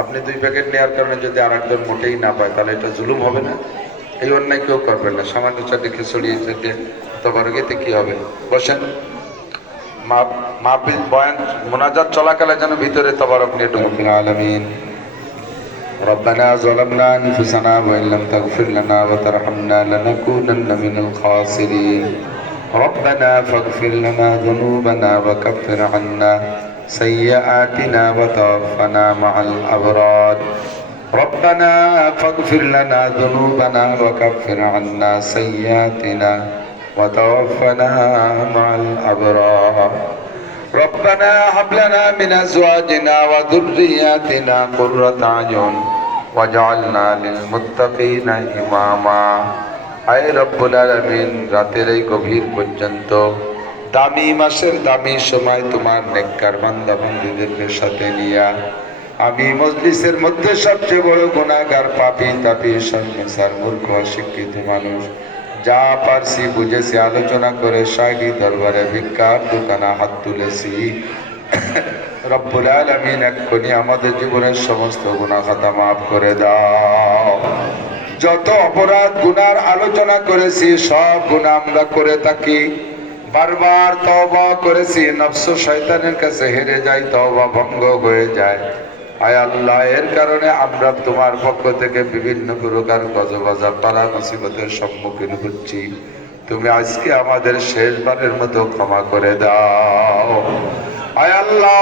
আপনি 2 প্যাকেট নেওয়ার কারণে যদি আরেকজন মোটেই না পায় তাহলে এটা জুলুম হবে না? এই অন্যায় কেউ করবেন না। সামান্য চারটে খিচুড়ি থেকে তবরগেতে কি হবে? বসেন। মাহফিল বয়ান মোনাজাত চলাকালে যেন ভিতরে তবারক নিয়ে ঢুকবেন। আলামিন। ربنا ظلمنا أنفسنا وإن لم تغفر لنا وترحمنا لنكونن من الخاسرين ربنا فاغفر لنا ذنوبنا وكفر عنا سيئاتنا وتوفنا مع الأبرار ربنا فاغفر لنا ذنوبنا وكفر عنا سيئاتنا وتوفنا مع الأبرار ربنا هب لنا من أزواجنا وذرياتنا قرة أعين واجعلنا للمتقين إماما আয় রব্বুল আলামিন, রাতের এই গভীর পর্যন্ত দামি মাসের দামি সময় তোমার নেককার বান্দা বান্দীদেরকে সাথে নিয়া আমি মজলিসের মধ্যে সবচেয়ে বড় গুনাহগার, পাপী তাপী, সংসার মূর্খ অশিক্ষিত মানুষ, যা পারছি বুঝেছি আলোচনা করে শাহী দরবারে ভিক্ষার দোকানে হাত তুলেছি। রব্বুল আলামিন এক্ষুনি আমাদের জীবনের সমস্ত গুনাহ খাতা মাফ করে দাও। যত অপরাধ গুনার আলোচনা করেছি সব গুনাহ আমরা করে থাকি, বারবার তওবা করেছি, নফস শয়তানের কাছে হেরে যাই, তওবা ভঙ্গ হয়ে যায়। আয় আল্লাহ, এর কারণে আমরা তোমার পক্ষ থেকে বিভিন্ন প্রকার গজব আযাব বালা মুসিবতের সম্মুখীন হচ্ছি। তুমি আজকে আমাদের শেষবারের মতো ক্ষমা করে দাও। আয় আল্লাহ।